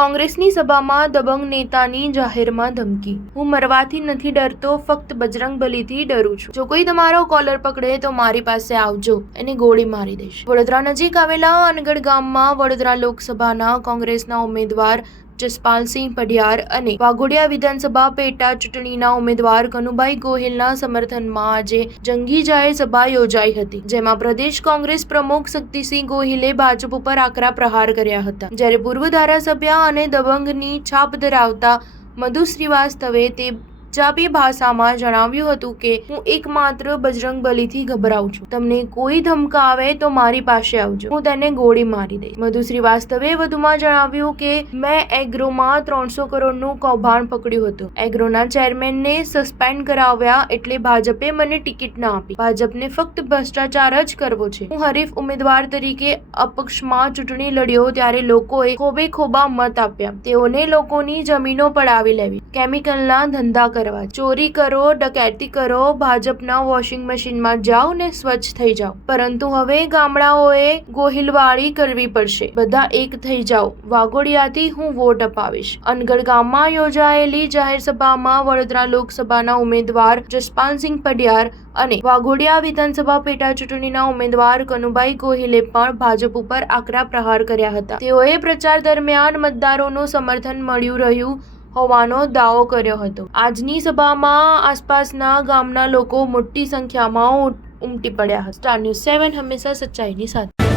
કોંગ્રેસની સભામાં દબંગ નેતાની જાહેરમાં ધમકી। હું મરવાથી નથી ડરતો, ફક્ત બજરંગબલીથી ડરું છું। જો કોઈ તમારો કોલર પકડે તો મારી પાસે આવજો, એને ગોળી મારી દઈશ। વડોદરા નજીક આવેલા અનગઢ ગામમાં વડોદરા લોકસભાના કોંગ્રેસના ઉમેદવાર જસપાલસિંહ પઢિયાર અને વાઘોડિયા વિધાનસભા પેટા ચૂંટણીના ઉમેદવાર કનુભાઈ ગોહિલના સમર્થનમાં આજે જંગી જાહેર સભા યોજાઈ હતી, જેમાં પ્રદેશ કોંગ્રેસ પ્રમુખ શક્તિસિંહ ગોહિલે ભાજપ ઉપર આકરા પ્રહાર કર્યા હતા, જ્યારે પૂર્વ ધારાસભ્ય અને દબંગની છાપ ધરાવતા મધુ શ્રીવાસ્તવે તે પંજાબી ભાષામાં જણાવ્યું હતું કે હું એકમાત્ર બજરંગબલીથી ગભરાઉં છું। તમને કોઈ ધમકાવે તો મારી પાસે આવજો, હું તેને ગોળી મારી દઈશ। મધુ શ્રીવાસ્તવે વધુમાં જણાવ્યું કે મેં એગ્રોમાં 300 કરોડનું કૌભાંડ પકડ્યું હતું। એગ્રોના ચેરમેનને સસ્પેન્ડ કરાવ્યા એટલે ભાજપે મને ટિકિટ ના આપી। ભાજપને ફક્ત ભ્રષ્ટાચાર જ કરવો છે। હું હરીફ ઉમેદવાર તરીકે અપક્ષમાં ચૂંટણી લડ્યો ત્યારે લોકોએ ખોબે ખોબા મત આપ્યા। તેઓને લોકોની જમીનો પડાવી લેવી, કેમિકલના ધંધા કરવા, ચોરી કરો, ડકેતી કરો, ભાજપના વોશિંગ મશીનમાં જાઓ ને સ્વચ્છ થઈ જાઓ। પરંતુ હવે ગામડાઓએ ગોહિલવાડી કરવી પડશે। બધા એક થઈ જાઓ, વાઘોડિયાથી હું વોટ અપાવીશ। અનગઢ ગામમાં યોજાયેલી જાહેર સભામાં વડોદરા લોકસભાના ઉમેદવાર જસપાલસિંહ પઢિયાર અને વાઘોડિયા વિધાનસભા પેટા ચૂંટણીના ઉમેદવાર કનુભાઈ ગોહિલે પણ ભાજપ ઉપર આકરા પ્રહાર કર્યા હતા। તેઓએ પ્રચાર દરમિયાન મતદારોનું સમર્થન મળ્યું રહ્યું હોવાનો દાવો કર્યો હતો। આજની સભામાં આસપાસના ગામના લોકો મોટી સંખ્યામાં ઉમટી પડ્યા હતા। સ્ટાર ન્યૂઝ 7 હંમેશા સચ્ચાઈની સાથે।